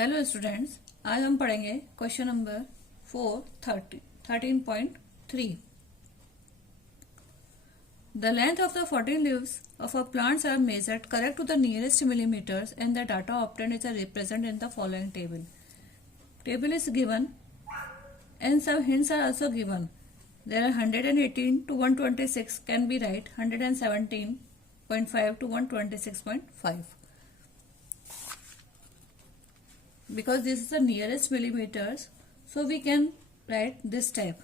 Hello students, आज हम पढ़ेंगे question number 13.3. The length of the 14 leaves of a plants are measured correct to the nearest millimeters and the data obtained is represented in the following table. Table is given and some hints are also given. There are 118 to 126 can be right, 117.5 to 126.5. Because this is the nearest millimeters, so we can write this type.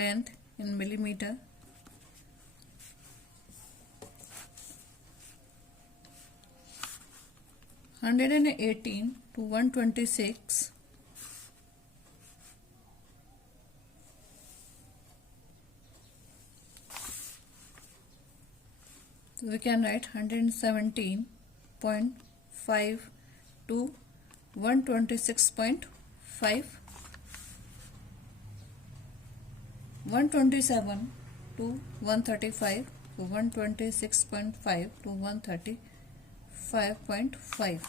Length in millimeter, hundred and 18 to 126 so we can write 117.5 to 126.5, 127 to 135, so 126.5 to 135.5,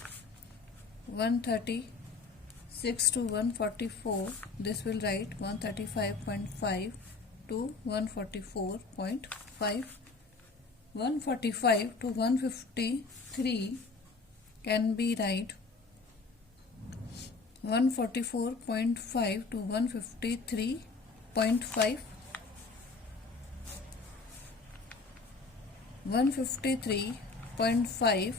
136 to 144, this will write 135.5 to 144.5, 145 to 153 can be right 144.5 to 153.5, 153.5,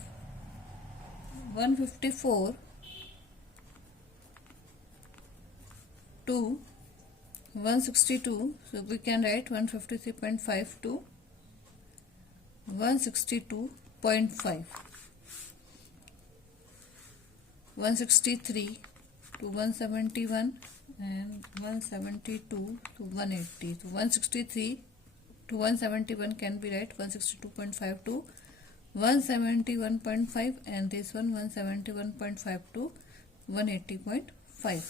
154 to 162, so we can write 153.5 to 162.5, 163 to 171 and 172 to 180. So 163 to 171 can be right 162.5 to 171.5 and this one 171.5 to 180.5.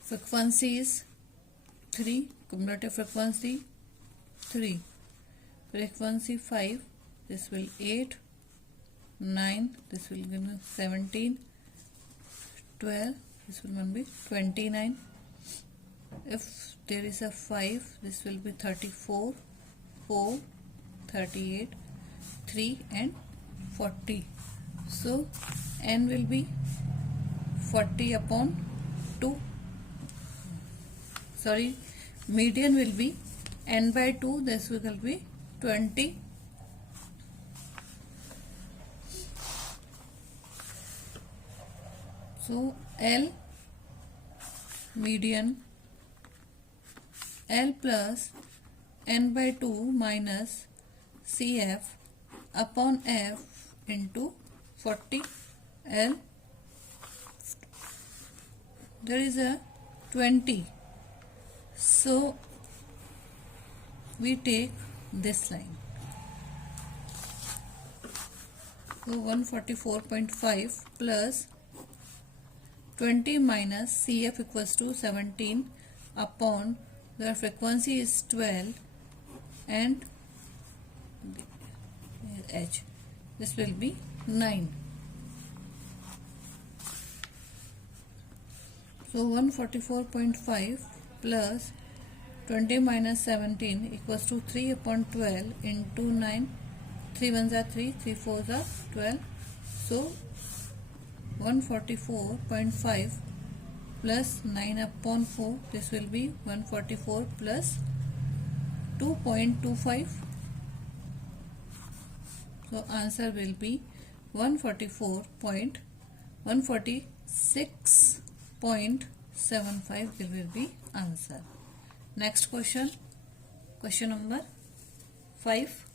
Frequency is 3, cumulative frequency 3, frequency 5, this will 8, 9, this will give 17, 12, this will be 29. If there is a 5, this will be 34, 4, 38, 3 and 40. So n will be 40 upon 2. Sorry, median will be n by 2, this will be 20. So L median L plus n by 2 minus CF upon F into 40. L, there is a 20, so we take this line. So 144.5 plus 20 minus CF equals to 17 upon the frequency is 12 and H. This will be 9. So 144.5 plus 20 minus 17 equals to 3 upon 12 into 9. 3 ones are 3, 3 fours are 12. So 144.5 plus 9 upon 4, this will be 144 plus 2.25. So answer will be 146.75 will be answer. Next question, question number 5.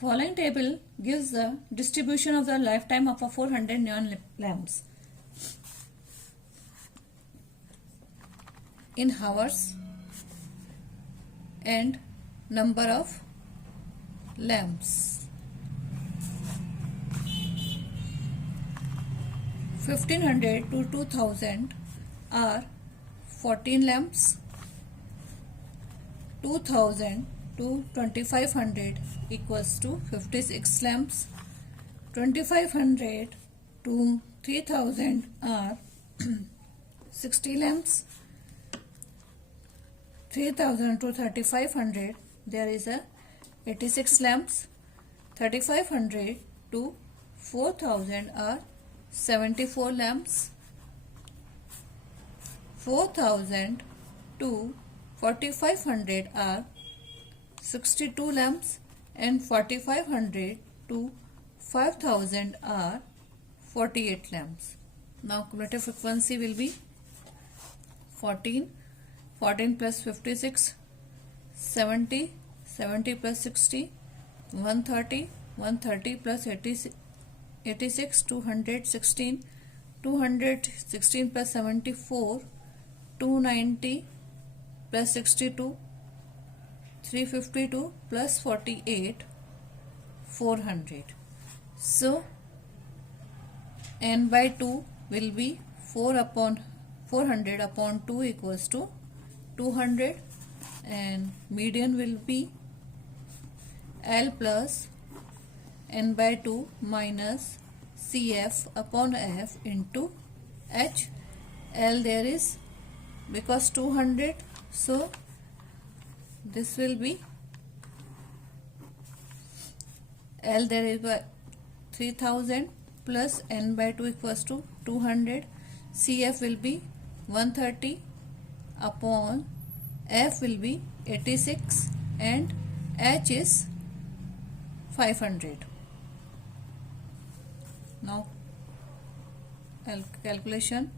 Following table gives the distribution of the lifetime of a 400 neon lamps in hours and number of lamps. 1500 to 2000 are 14 lamps, 2000 to 2500 equals to 56 lamps. 2500 to 3000 are 60 lamps. 3000 to 3500 there is a 86 lamps. 3500 to 4000 are 74 lamps. 4000 to 4500 are 62 lamps, and 4500 to 5000 are 48 lamps. Now cumulative frequency will be 14, 14 plus 56, 70, 70 plus 60, 130, 130 plus 86, 216, 216 plus 74, 290 plus 62, 352 plus 48, 400. So n by 2 will be 400 upon 2 equals to 200, and median will be L plus n by 2 minus CF upon F into H. L there is, because 200, so this will be L there is by 3000 plus n by 2 equals to 200. CF will be 130 upon F will be 86, and H is 500. Now calculation,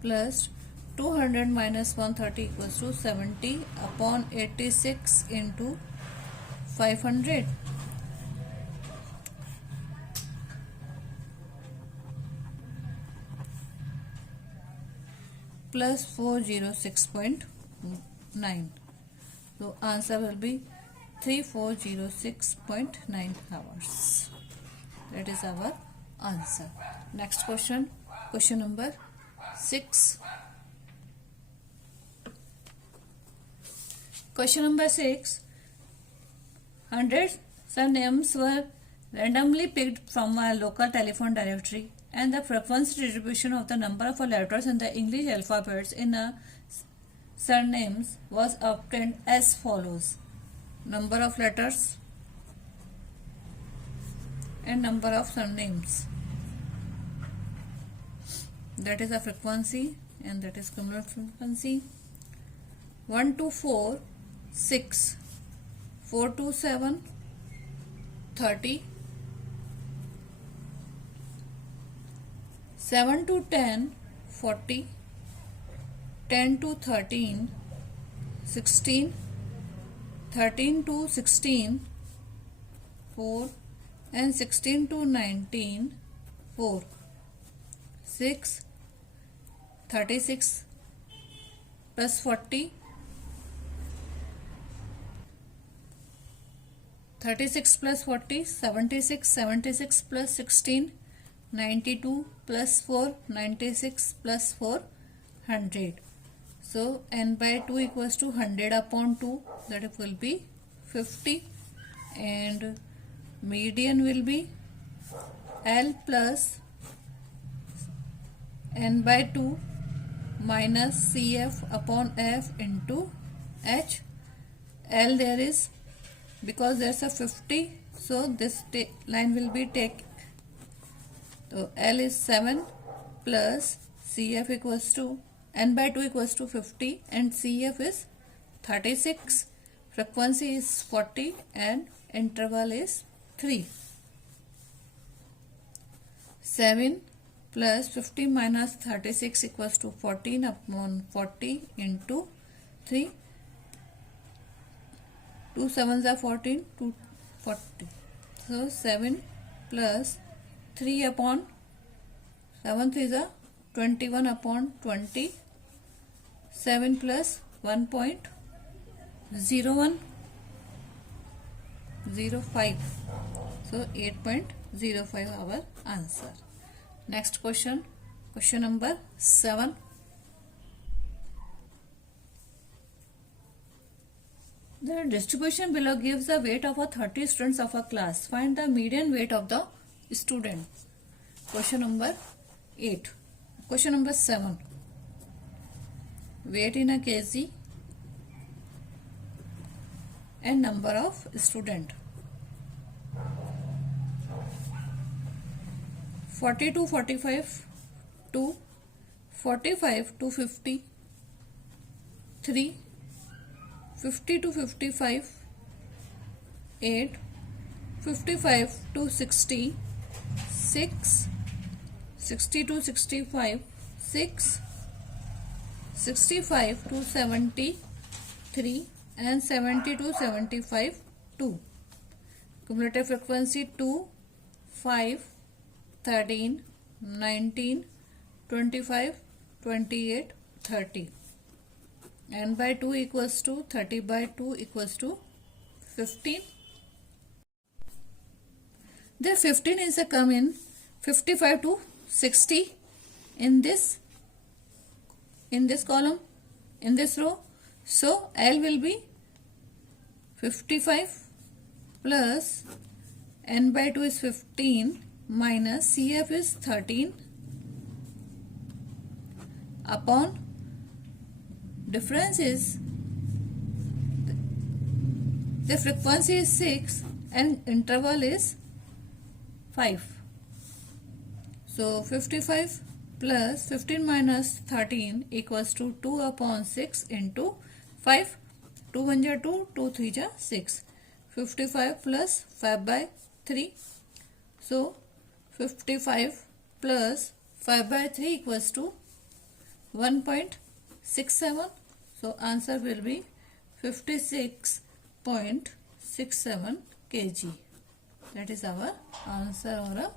plus 200 minus 130 equals to 70 upon 86 into 500. Plus 406.9. So answer will be 3406.9 hours. That is our answer. Next question, question number 6. Question number 6. 100 surnames were randomly picked from a local telephone directory, and the frequency distribution of the number of letters in the English alphabets in a surnames was obtained as follows: number of letters and number of surnames. That is a frequency, and that is cumulative frequency. 1 to 4, 6. 4 to 7, 30. 7 to 10, 40. 10 to 13, 16. 13 to 16, 4. And 16 to 19, 4. 6. 36 plus 40. 36 plus 40, 76. 76 plus 16, 92 plus 4, 96 plus 4, 100. So n by 2 equals to 100 upon 2, that will be 50, and median will be L plus n by 2 minus CF upon F into H. L there is, because there's a 50, so this line will be take. So L is 7 plus CF equals to n by 2 equals to 50, and CF is 36. Frequency is 40 and interval is 3. 7 plus 50 minus 36 equals to 14 upon 40 into 3. 2 sevens are 14, 2 40. So 7 plus 3 upon 7 is a 21 upon 20. 7 plus 1.0105. So 8.05 our answer. Next question, question number 7. The distribution below gives the weight of a 30 students of a class. Find the median weight of the student. Question number 8. Question number 7. Weight in a kg and number of student. 40 to 45, 2, 45 to 50, 3, 50 to 55, 8, 55 to 60, 6, 60 to 65, 6, 65 to 73 and 70 to 75, 2. Cumulative frequency 2, 5, 13, 19, 25, 28, 30. N by 2 equals to 30 by 2 equals to 15. The 15 is a come in 55 to 60 in this column, in this row. So L will be 55 plus N by 2 is 15 minus CF is 13 upon difference is the frequency is 6 and interval is 5. So 55 plus 15 minus 13 equals to 2 upon 6 into 5. 2 1 ja 2, 2 3 ja 6. 55 plus 5 by 3. So 55 plus 5 by 3 equals to 1.67. So answer will be 56.67 kg. That is our answer or a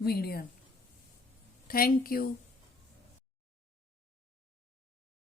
median. Thank you.